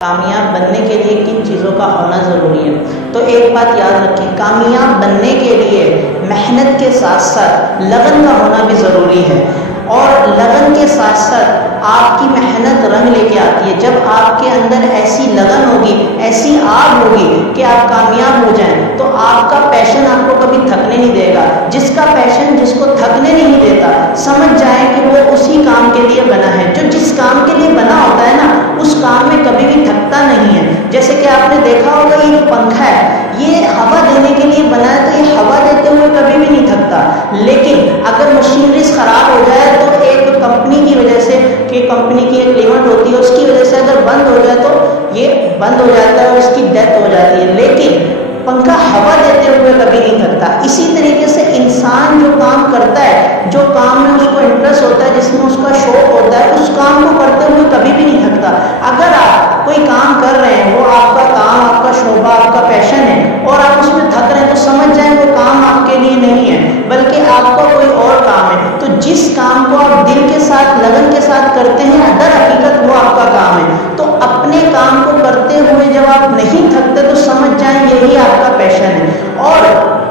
کامیاب بننے کے لیے کن چیزوں کا ہونا ضروری ہے؟ تو ایک بات یاد رکھیں، کامیاب بننے کے لیے محنت کے ساتھ ساتھ لگن کا ہونا بھی ضروری ہے، اور لگن کے ساتھ ساتھ آپ کی محنت رنگ لے کے آتی ہے۔ جب آپ کے اندر ایسی لگن ہوگی، ایسی آگ ہوگی کہ آپ کامیاب ہو جائیں، تو آپ کا پیشن آپ کو کبھی تھکنے نہیں دے گا۔ جس کا پیشن جس کو تھکنے نہیں دیتا، سمجھ جائیں کہ وہ اسی کام کے لیے بنا ہے۔ جو جس کام کے لیے بنا ہوتا ہے نا، اس کام میں کبھی بھی تھکتا نہیں ہے۔ جیسے کہ آپ نے دیکھا ہوگا، یہ جو پنکھا ہے، یہ ہوا دینے کے لیے بنا ہے، تو یہ ہوا دیتے ہوئے کبھی بھی نہیں تھکتا۔ لیکن اگر مشینریز خراب ہو جائے تو ایک کمپنی کی وجہ سے، کہ کمپنی کی ایک لیمٹ ہوتی ہے، اس کی وجہ سے اگر بند ہو جائے تو یہ بند ہو جاتا ہے اور اس کی ڈیتھ ہو جاتی ہے۔ لیکن پنکھا ہوا دیتے ہوئے کبھی نہیں تھکتا۔ اسی طریقے سے انسان جو کام کرتا ہے، جو کام میں اس کو انٹرسٹ ہوتا ہے، جس میں اس کا شوق ہوتا ہے، اس کام کو کرتے ہوئے کبھی بھی نہیں تھکتا۔ اگر آپ کوئی کام کر رہے ہیں، وہ آپ کا کام، آپ کا شعبہ، آپ کا پیشن ہے، اور آپ اس میں تھک رہے ہیں، تو سمجھ جائیں وہ کام آپ کے لیے نہیں ہے، بلکہ آپ کا کوئی اور کام ہے۔ تو جس کام کو آپ دل کے ساتھ، لگن کے ساتھ کرتے ہیں، در حقیقت وہ آپ کا کام ہے۔ تو اپنے کام کو کرتے ہوئے جب آپ نہیں تھکتے، تو سمجھ جائیں یہی آپ کا پیشن ہے، اور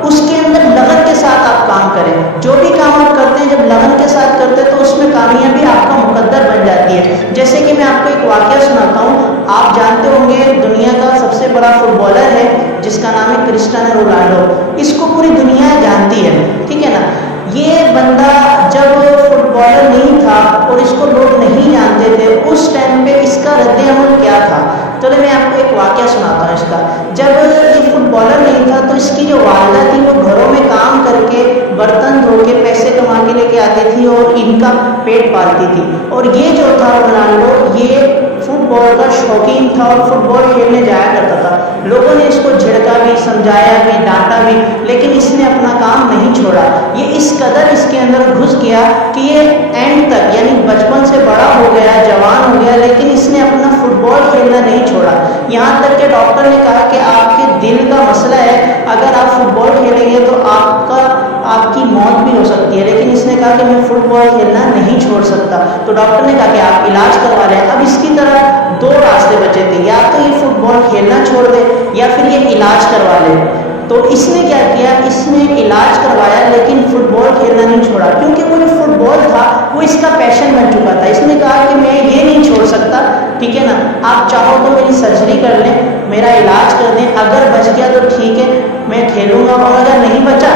اس کے اندر لگن کے ساتھ آپ کام کریں۔ جو بھی کام آپ کرتے ہیں، جب لگن کے ساتھ کرتے ہیں، تو اس میں کامیابی آپ کا مقدر بن جاتی ہے۔ جیسے کہ میں آپ کو ایک واقعہ سناتا ہوں۔ آپ جانتے ہوں گے، دنیا کا سب سے بڑا فٹ بالر ہے جس کا نام ہے کرسٹیانو رونالڈو۔ اس کو پوری دنیا جانتی ہے، ٹھیک ہے نا۔ یہ بندہ جب فٹ بالر نہیں تھا اور اس کو لوگ نہیں جانتے تھے، اس ٹائم پہ اس کا رد عمل کیا تھا؟ چلو میں آپ کو ایک واقعہ سناتا ہوں اس کا۔ جب یہ فٹ بالر نہیں تھا، تو اس کی جو والدہ تھی، وہ گھروں میں کام کر کے، برتن دھو کے، پیسے کما کے لے کے آتی تھی اور ان کا پیٹ پالتی تھی۔ اور یہ جو تھا رونالڈو، یہ فٹ بال کا شوقین تھا اور فٹ بال کھیلنے جایا کرتا تھا۔ لوگوں نے اس کو جھڑکا بھی، سمجھایا بھی، ڈانٹا بھی، لیکن اس نے اپنا کام نہیں چھوڑا۔ یہ اس قدر اس کے اندر گھس گیا کہ یہ اینڈ تک، یعنی بچپن سے بڑا ہو گیا، جوان ہو گیا، لیکن اس نے اپنا فٹ بال کھیلنا نہیں چھوڑا۔ یہاں تک کہ ڈاکٹر نے کہا کہ آپ کے دل کا مسئلہ ہے، اگر آپ فٹ بال کھیلیں گے تو آپ کی موت بھی ہو سکتی ہے۔ لیکن اس نے کہا کہ میں فٹ بال کھیلنا نہیں چھوڑ سکتا۔ تو ڈاکٹر نے کہا کہ آپ علاج کروا لیں۔ اب اس کی طرف دو راستے بچے تھے، یا تو یہ فٹ بال کھیلنا چھوڑ دے، یا پھر یہ علاج کروا لے۔ تو اس نے کیا کیا؟ اس نے علاج کروایا، لیکن فٹ بال کھیلنا نہیں چھوڑا، کیونکہ وہ جو فٹ بال تھا وہ اس کا پیشن بن چکا تھا۔ اس نے کہا کہ میں یہ نہیں چھوڑ سکتا، ٹھیک ہے نا، آپ چاہو تو میری سرجری کر لیں، میرا علاج کر دیں، اگر بچ گیا تو ٹھیک ہے، میں کھیلوں گا، اور اگر نہیں بچا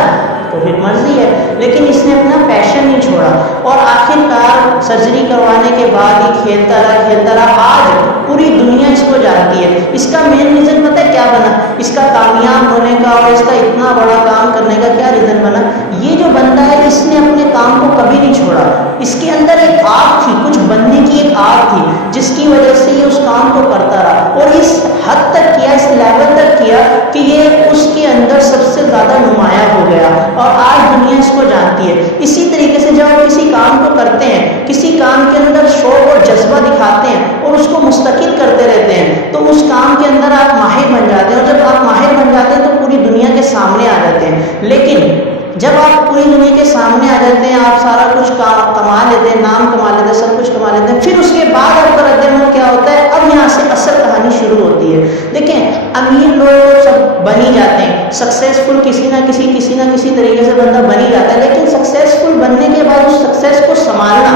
تو پھر مرضی ہے۔ لیکن اس نے اپنا پیشن نہیں چھوڑا، اور آخر کار سرجری کروانے کے بعد یہ کھیلتا رہا۔ آج پوری دنیا اس کو جانتی ہے۔ اس کا مین ریزن پتہ ہے کیا بنا؟ اس کا کامیاب ہونے کا اور اس کا اتنا بڑا کام کرنے کا کیا ریزن بنا؟ یہ جو بندہ ہے، اس نے اپنے کام کو کبھی نہیں چھوڑا۔ اس کے اندر ایک آگ تھی، کچھ بننے کی ایک آگ تھی، جس کی وجہ سے یہ اس کام کو کرتا رہا، اور اس حد تک کیا، اس لیول تک کیا کہ یہ اس کے اندر سب سے زیادہ نمایاں ہو گیا، اور آج دنیا اس کو جانتی ہے۔ اسی طریقے سے جب آپ کسی کام کو کرتے ہیں، کسی کام کے اندر شوق اور جذبہ دکھاتے ہیں اور اس کو مستقل کرتے رہتے ہیں، تو اس کام کے اندر آپ ماہر بن جاتے ہیں، اور جب آپ ماہر بن جاتے ہیں تو پوری دنیا کے سامنے آ جاتے ہیں۔ لیکن جب آپ پوری دنیا کے سامنے آ جاتے ہیں، آپ سارا کچھ کما لیتے ہیں، نام کما لیتے ہیں، سب کچھ کما لیتے ہیں، پھر اس کے بعد آپ کا رد عمل کیا ہوتا ہے؟ اب یہاں سے اصل کہانی شروع ہوتی ہے۔ دیکھیں، امیر لوگ سب بن ہی جاتے ہیں، سکسیزفل کسی نہ کسی طریقے سے بندہ بن ہی جاتا ہے، لیکن سکسیزفل بننے کے بعد اس سکسیز کو سنبھالنا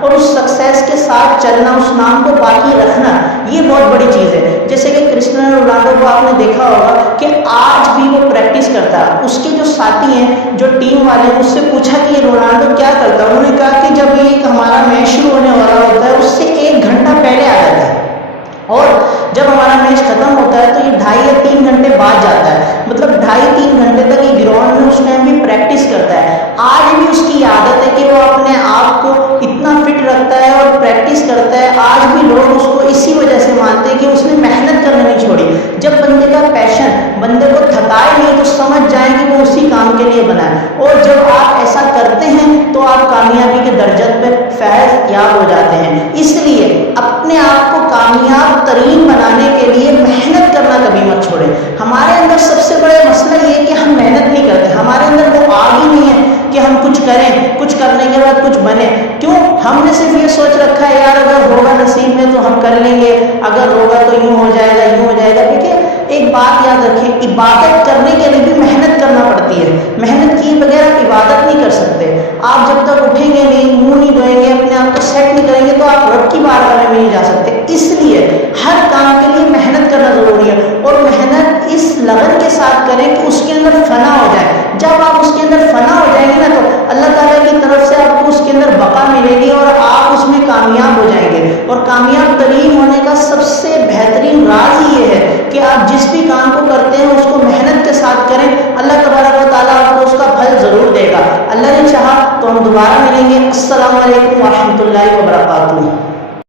اور اس سکسیز کے ساتھ چلنا، اس نام کو باقی رکھنا، یہ بہت بڑی چیز ہے۔ جیسے کہ کرسٹیانو رونالڈو کو آپ نے دیکھا ہوگا کہ آج بھی وہ پریکٹس کرتا ہے۔ اس کے جو ساتھی ہیں، جو ٹیم والے ہیں، اس سے پوچھا کہ یہ رونالڈو کیا کرتا ہے؟ انہوں نے کہا کہ جب یہ ہمارا میچ شروع ہونے والا ہوتا ہے، اس سے 1 گھنٹہ پہلے آ جاتا ہے، اور جب ہمارا میچ ختم ہوتا ہے تو یہ 2.5 یا 3 گھنٹے بعد جاتا ہے۔ مطلب 2.5-3 گھنٹے تک یہ گراؤنڈ میں اس ٹائم بھی پریکٹس کرتا ہے۔ آج بھی اس کی عادت ہے کہ وہ اپنے آپ کو اتنا فٹ رکھتا ہے اور پریکٹس کرتا ہے۔ آج بھی لوگ اس کو اسی وجہ سے مانتے ہیں کہ اس نے محنت کرنا نہیں چھوڑی۔ جب بندے کا پیشن بندے کو تھکائے نہیں، تو سمجھ جائیں کہ وہ اسی کام کے لیے بنا ہے، اور جب آپ ایسا کرتے ہیں تو آپ کامیابی کے درجت پہ فیض یاب ہو جاتے ہیں۔ اس لیے اپنے آپ کو کامیاب ترین بنانے کے لیے محنت کرنا کبھی مت چھوڑیں۔ ہمارے اندر سب سے بڑا مسئلہ یہ ہے کہ ہم محنت نہیں کرتے، ہمارے اندر وہ آگ ہی نہیں ہے کہ ہم کچھ کریں، کچھ کرنے کے بعد کچھ بنے۔ کیوں؟ ہم نے صرف یہ سوچ رکھا ہے یار اگر ہوگا نصیب میں تو ہم کر لیں گے، اگر ہوگا تو یوں ہو جائے گا یوں ہو جائے گا۔ دیکھیے ایک بات یاد رکھیں، عبادت کرنے کے لیے بھی محنت کرنا پڑتی ہے، محنت کیے بغیر آپ عبادت نہیں کر سکتے۔ آپ جب تک اٹھیں گے نہیں، منہ نہیں دھوئیں گے، اپنے آپ کو سیٹ نہیں کریں گے تو آپ رب کی بارگاہ میں نہیں جا سکتے۔ اس لیے ہر کام کے لیے محنت کرنا ضروری ہے، اور محنت اس لگن کے ساتھ کریں کہ اس کے اندر فنا ہو جائے،